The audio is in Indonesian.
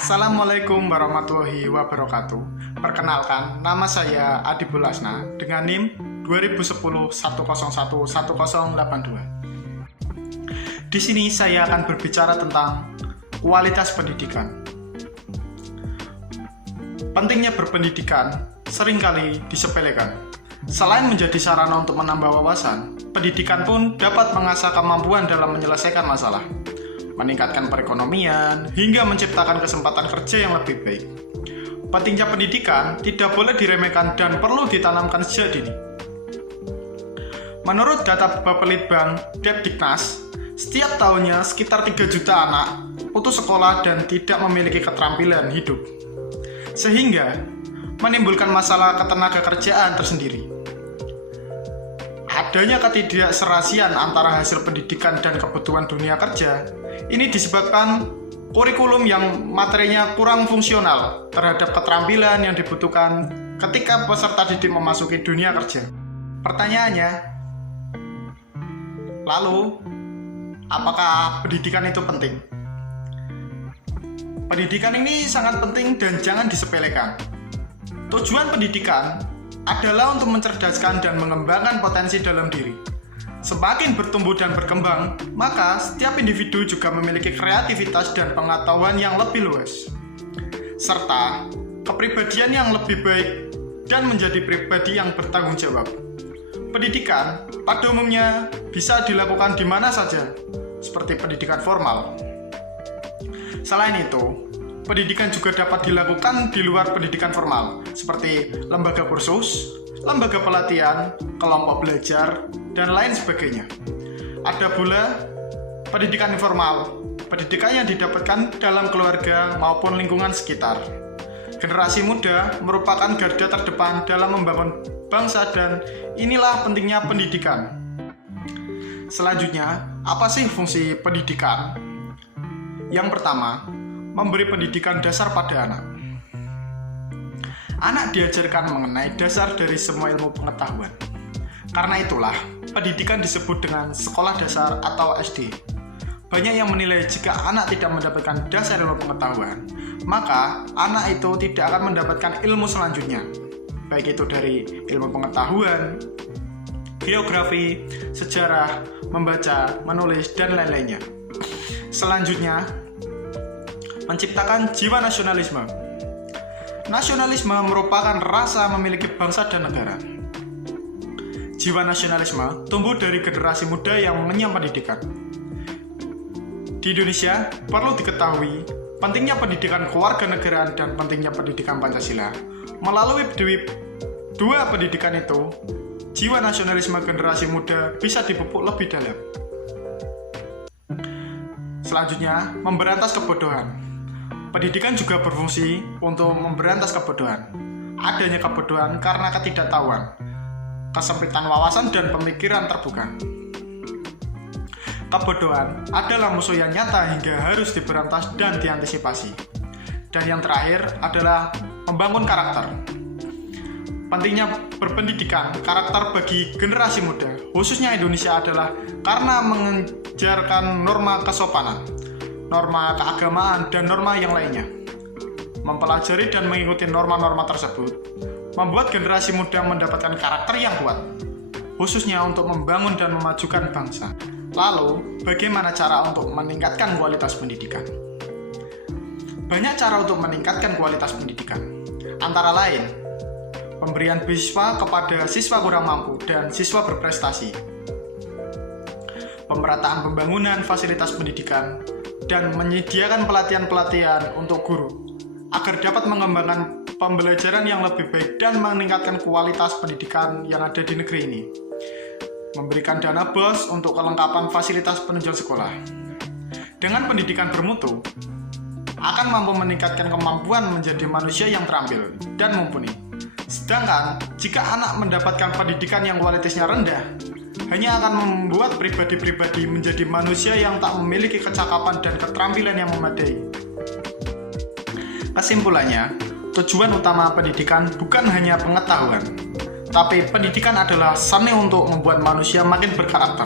Assalamualaikum warahmatullahi wabarakatuh. Perkenalkan, nama saya Adibul Asna dengan NIM 2010 101 1082. Di sini saya akan berbicara tentang kualitas pendidikan. Pentingnya berpendidikan seringkali disepelekan. Selain menjadi sarana untuk menambah wawasan, pendidikan pun dapat mengasah kemampuan dalam menyelesaikan masalah, meningkatkan perekonomian, hingga menciptakan kesempatan kerja yang lebih baik. Pentingnya pendidikan tidak boleh diremehkan dan perlu ditanamkan sejak dini. Menurut data Bapelitbang Depdiknas, setiap tahunnya sekitar 3 juta anak putus sekolah dan tidak memiliki keterampilan hidup, sehingga menimbulkan masalah ketenagakerjaan tersendiri. Adanya ketidakserasian antara hasil pendidikan dan kebutuhan dunia kerja ini disebabkan kurikulum yang materinya kurang fungsional terhadap keterampilan yang dibutuhkan ketika peserta didik memasuki dunia kerja. Pertanyaannya, lalu apakah pendidikan itu penting? Pendidikan ini sangat penting dan jangan disepelekan. Tujuan pendidikan adalah untuk mencerdaskan dan mengembangkan potensi dalam diri. Semakin bertumbuh dan berkembang, maka setiap individu juga memiliki kreativitas dan pengetahuan yang lebih luas, serta kepribadian yang lebih baik dan menjadi pribadi yang bertanggung jawab. Pendidikan pada umumnya bisa dilakukan di mana saja, seperti pendidikan formal. Selain itu, pendidikan juga dapat dilakukan di luar pendidikan formal, seperti lembaga kursus, lembaga pelatihan, kelompok belajar, dan lain sebagainya. Ada pula pendidikan informal, pendidikan yang didapatkan dalam keluarga maupun lingkungan sekitar. Generasi muda merupakan garda terdepan dalam membangun bangsa dan inilah pentingnya pendidikan. Selanjutnya, apa sih fungsi pendidikan? Yang pertama, memberi pendidikan dasar pada anak. Anak diajarkan mengenai dasar dari semua ilmu pengetahuan. Karena itulah, pendidikan disebut dengan sekolah dasar atau SD. Banyak yang menilai jika anak tidak mendapatkan dasar ilmu pengetahuan, maka anak itu tidak akan mendapatkan ilmu selanjutnya, baik itu dari ilmu pengetahuan, geografi, sejarah, membaca, menulis, dan lain-lainnya. Selanjutnya, menciptakan jiwa nasionalisme. Nasionalisme merupakan rasa memiliki bangsa dan negara. Jiwa nasionalisme tumbuh dari generasi muda yang mengenyam pendidikan. Di Indonesia, perlu diketahui pentingnya pendidikan kewarganegaraan dan pentingnya pendidikan Pancasila. Melalui dua pendidikan itu, jiwa nasionalisme generasi muda bisa dipupuk lebih dalam. Selanjutnya, memberantas kebodohan. Pendidikan juga berfungsi untuk memberantas kebodohan. Adanya kebodohan karena ketidaktahuan, kesempitan wawasan dan pemikiran terbuka. Kebodohan adalah musuh yang nyata hingga harus diberantas dan diantisipasi. Dan yang terakhir adalah membangun karakter. Pentingnya berpendidikan karakter bagi generasi muda, khususnya Indonesia, adalah karena mengejarkan norma kesopanan, norma keagamaan, dan norma yang lainnya. Mempelajari dan mengikuti norma-norma tersebut membuat generasi muda mendapatkan karakter yang kuat, khususnya untuk membangun dan memajukan bangsa. Lalu, bagaimana cara untuk meningkatkan kualitas pendidikan? Banyak cara untuk meningkatkan kualitas pendidikan, antara lain pemberian beasiswa kepada siswa kurang mampu dan siswa berprestasi, pemerataan pembangunan fasilitas pendidikan, dan menyediakan pelatihan-pelatihan untuk guru agar dapat mengembangkan pembelajaran yang lebih baik dan meningkatkan kualitas pendidikan yang ada di negeri ini. Memberikan dana BOS untuk kelengkapan fasilitas penunjang sekolah. Dengan pendidikan bermutu, akan mampu meningkatkan kemampuan menjadi manusia yang terampil dan mumpuni. Sedangkan, jika anak mendapatkan pendidikan yang kualitasnya rendah, hanya akan membuat pribadi-pribadi menjadi manusia yang tak memiliki kecakapan dan keterampilan yang memadai. Kesimpulannya, tujuan utama pendidikan bukan hanya pengetahuan, tapi pendidikan adalah seni untuk membuat manusia makin berkarakter.